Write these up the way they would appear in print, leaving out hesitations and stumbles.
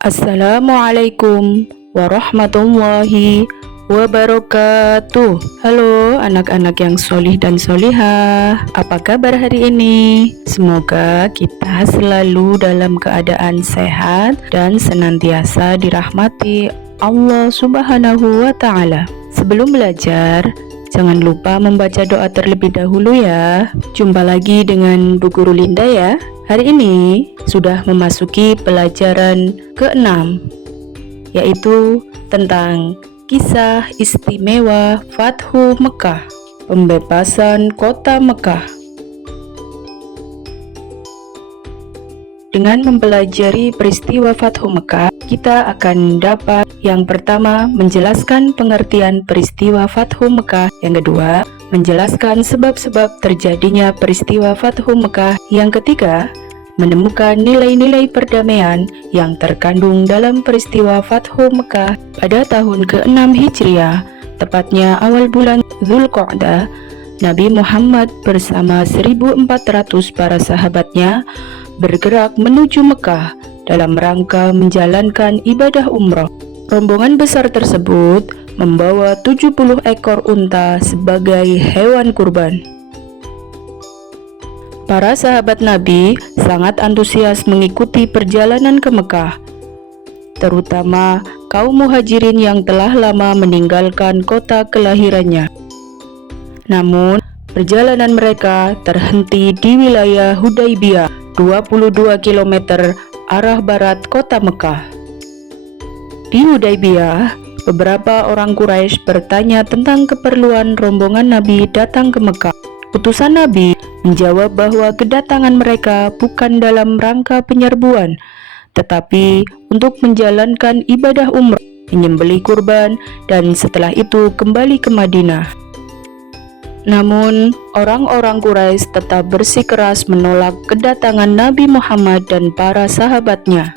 Assalamualaikum warahmatullahi wabarakatuh. Halo anak-anak yang solih dan solihah, apa kabar hari ini? Semoga kita selalu dalam keadaan sehat dan senantiasa dirahmati Allah Subhanahu wa Ta'ala. Sebelum belajar, jangan lupa membaca doa terlebih dahulu ya. Jumpa lagi dengan Bu Guru Linda ya. Hari ini sudah memasuki pelajaran ke-6, yaitu tentang kisah istimewa Fathu Mekah, pembebasan kota Mekah. Dengan mempelajari peristiwa Fathu Mekah, kita akan dapat yang pertama menjelaskan pengertian peristiwa Fathu Mekah, yang kedua menjelaskan sebab-sebab terjadinya peristiwa Fathu Mekah, yang ketiga menemukan nilai-nilai perdamaian yang terkandung dalam peristiwa Fathu Mekah pada tahun ke-6 Hijriah, tepatnya awal bulan Dzulqa'dah. Nabi Muhammad bersama 1.400 para sahabatnya bergerak menuju Mekah dalam rangka menjalankan ibadah umroh. Rombongan besar tersebut membawa 70 ekor unta sebagai hewan kurban. Para sahabat Nabi sangat antusias mengikuti perjalanan ke Mekah, terutama kaum muhajirin yang telah lama meninggalkan kota kelahirannya. Namun, perjalanan mereka terhenti di wilayah Hudaybiyah, 22 km arah barat kota Mekah. Di Hudaybiyah, beberapa orang Quraisy bertanya tentang keperluan rombongan Nabi datang ke Mekah. Utusan Nabi menjawab bahwa kedatangan mereka bukan dalam rangka penyerbuan, tetapi untuk menjalankan ibadah umrah, menyembelih kurban, dan setelah itu kembali ke Madinah. Namun, orang-orang Quraisy tetap bersikeras menolak kedatangan Nabi Muhammad dan para sahabatnya.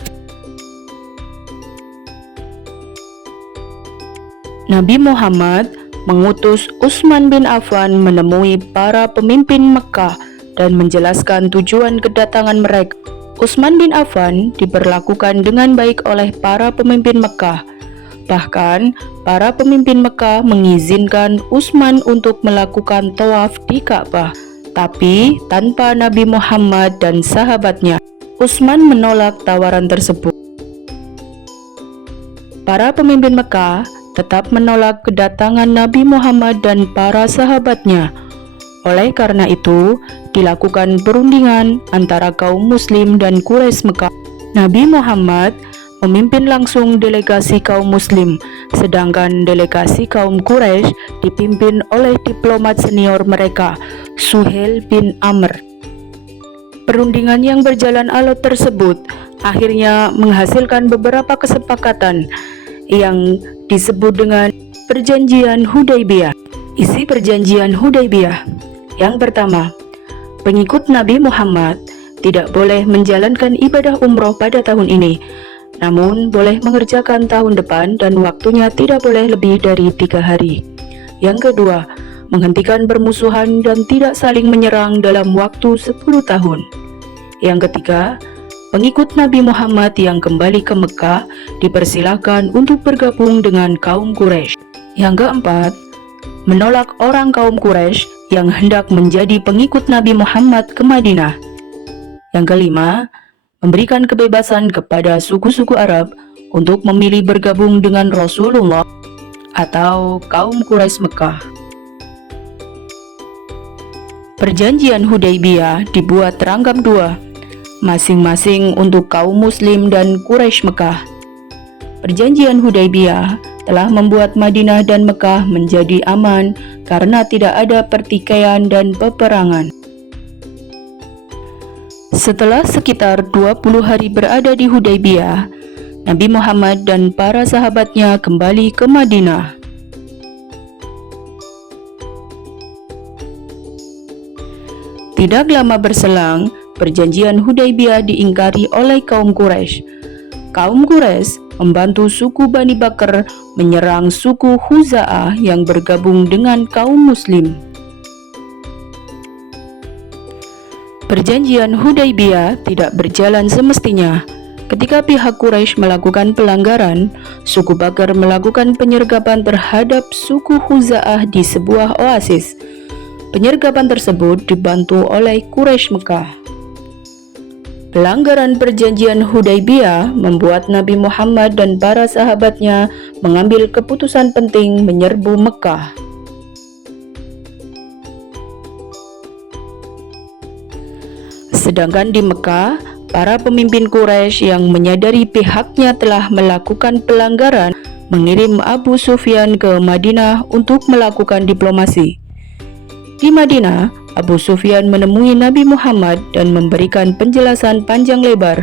Nabi Muhammad mengutus Utsman bin Affan menemui para pemimpin Mekah dan menjelaskan tujuan kedatangan mereka. Utsman bin Affan diperlakukan dengan baik oleh para pemimpin Mekah. Bahkan, para pemimpin Mekah mengizinkan Utsman untuk melakukan tawaf di Ka'bah, tapi tanpa Nabi Muhammad dan sahabatnya. Utsman menolak tawaran tersebut. Para pemimpin Mekah tetap menolak kedatangan Nabi Muhammad dan para sahabatnya. Oleh karena itu, dilakukan perundingan antara kaum muslim dan Quraisy Mekah. Nabi Muhammad memimpin langsung delegasi kaum muslim, sedangkan delegasi kaum Quraisy dipimpin oleh diplomat senior mereka, Suhail bin Amr. Perundingan yang berjalan alot tersebut akhirnya menghasilkan beberapa kesepakatan yang disebut dengan Perjanjian Hudaybiyah. Isi Perjanjian Hudaybiyah: yang pertama, pengikut Nabi Muhammad tidak boleh menjalankan ibadah umroh pada tahun ini, namun boleh mengerjakan tahun depan dan waktunya tidak boleh lebih dari 3 hari. Yang kedua, menghentikan permusuhan dan tidak saling menyerang dalam waktu 10 tahun. Yang ketiga, pengikut Nabi Muhammad yang kembali ke Mekah dipersilakan untuk bergabung dengan kaum Quraisy. Yang keempat, menolak orang kaum Quraisy yang hendak menjadi pengikut Nabi Muhammad ke Madinah. Yang kelima, memberikan kebebasan kepada suku-suku Arab untuk memilih bergabung dengan Rasulullah atau kaum Quraisy Mekah. Perjanjian Hudaybiyah dibuat rangkap 2, masing-masing untuk kaum muslim dan Quraisy Mekah. Perjanjian Hudaybiyah telah membuat Madinah dan Mekah menjadi aman karena tidak ada pertikaian dan peperangan. Setelah sekitar 20 hari berada di Hudaybiyah, Nabi Muhammad dan para sahabatnya kembali ke Madinah. Tidak lama berselang, Perjanjian Hudaybiyah diingkari oleh kaum Quraisy. Kaum Quraisy membantu suku Bani Bakr menyerang suku Khuza'ah yang bergabung dengan kaum muslim. Perjanjian Hudaibiyah tidak berjalan semestinya. Ketika pihak Quraisy melakukan pelanggaran, suku Bakar melakukan penyergapan terhadap suku Khuza'ah di sebuah oasis. Penyergapan tersebut dibantu oleh Quraisy Mekah. Pelanggaran perjanjian Hudaibiyah membuat Nabi Muhammad dan para sahabatnya mengambil keputusan penting menyerbu Mekah. Sedangkan di Mekah, para pemimpin Quraisy yang menyadari pihaknya telah melakukan pelanggaran mengirim Abu Sufyan ke Madinah untuk melakukan diplomasi. Di Madinah, Abu Sufyan menemui Nabi Muhammad dan memberikan penjelasan panjang lebar.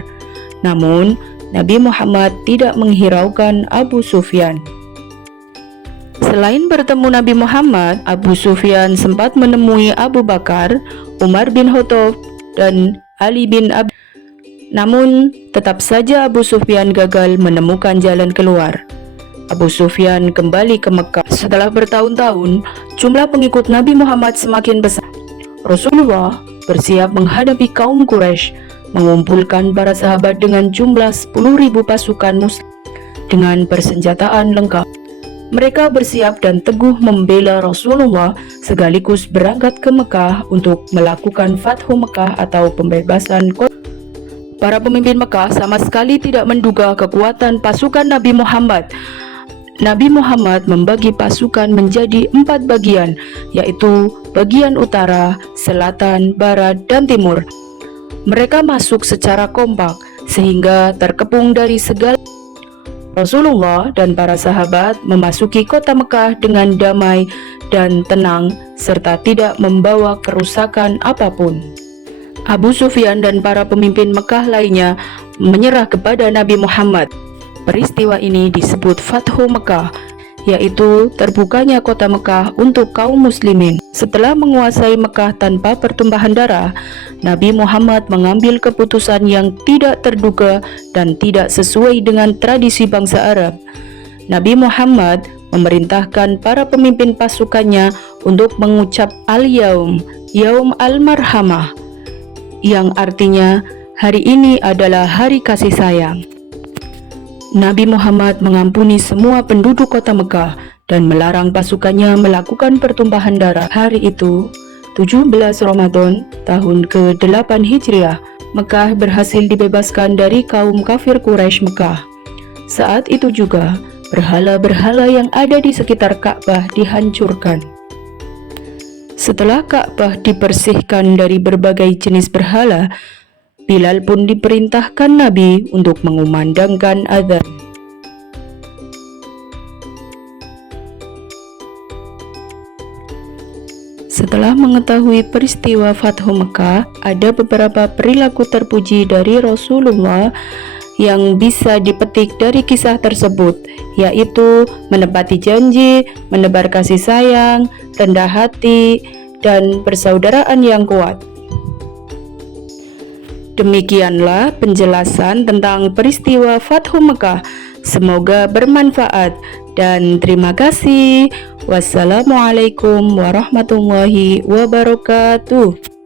Namun, Nabi Muhammad tidak menghiraukan Abu Sufyan. Selain bertemu Nabi Muhammad, Abu Sufyan sempat menemui Abu Bakar, Umar bin Khattab, dan Ali bin Abi. Namun, tetap saja Abu Sufyan gagal menemukan jalan keluar. Abu Sufyan kembali ke Mekah. Setelah bertahun-tahun, jumlah pengikut Nabi Muhammad semakin besar. Rasulullah bersiap menghadapi kaum Quraisy, mengumpulkan para sahabat dengan jumlah 10.000 pasukan muslim dengan persenjataan lengkap. Mereka bersiap dan teguh membela Rasulullah sekaligus berangkat ke Mekah untuk melakukan Fathu Mekah atau pembebasan kota. Para pemimpin Mekah sama sekali tidak menduga kekuatan pasukan Nabi Muhammad. Nabi Muhammad membagi pasukan menjadi 4 bagian, yaitu bagian utara, selatan, barat, dan timur. Mereka masuk secara kompak sehingga terkepung dari segala. Rasulullah dan para sahabat memasuki kota Mekah dengan damai dan tenang serta tidak membawa kerusakan apapun. Abu Sufyan dan para pemimpin Mekah lainnya menyerah kepada Nabi Muhammad. Peristiwa ini disebut Fathu Mekah, yaitu terbukanya kota Mekah untuk kaum muslimin. Setelah menguasai Mekah tanpa pertumpahan darah, Nabi Muhammad mengambil keputusan yang tidak terduga dan tidak sesuai dengan tradisi bangsa Arab. Nabi Muhammad memerintahkan para pemimpin pasukannya untuk mengucap Al-Yaum, Yaum Al-Marhamah, yang artinya hari ini adalah hari kasih sayang. Nabi Muhammad mengampuni semua penduduk kota Mekah dan melarang pasukannya melakukan pertumpahan darah. Hari itu, 17 Ramadan tahun ke-8 Hijriah, Mekah berhasil dibebaskan dari kaum kafir Quraisy Mekah. Saat itu juga, berhala-berhala yang ada di sekitar Ka'bah dihancurkan. Setelah Ka'bah dibersihkan dari berbagai jenis berhala, Bilal pun diperintahkan Nabi untuk mengumandangkan adzan. Setelah mengetahui peristiwa Fathu Mekah, ada beberapa perilaku terpuji dari Rasulullah yang bisa dipetik dari kisah tersebut, yaitu menepati janji, menebar kasih sayang, rendah hati, dan persaudaraan yang kuat. Demikianlah penjelasan tentang peristiwa Fathu Mekah. Semoga bermanfaat dan terima kasih. Wassalamualaikum warahmatullahi wabarakatuh.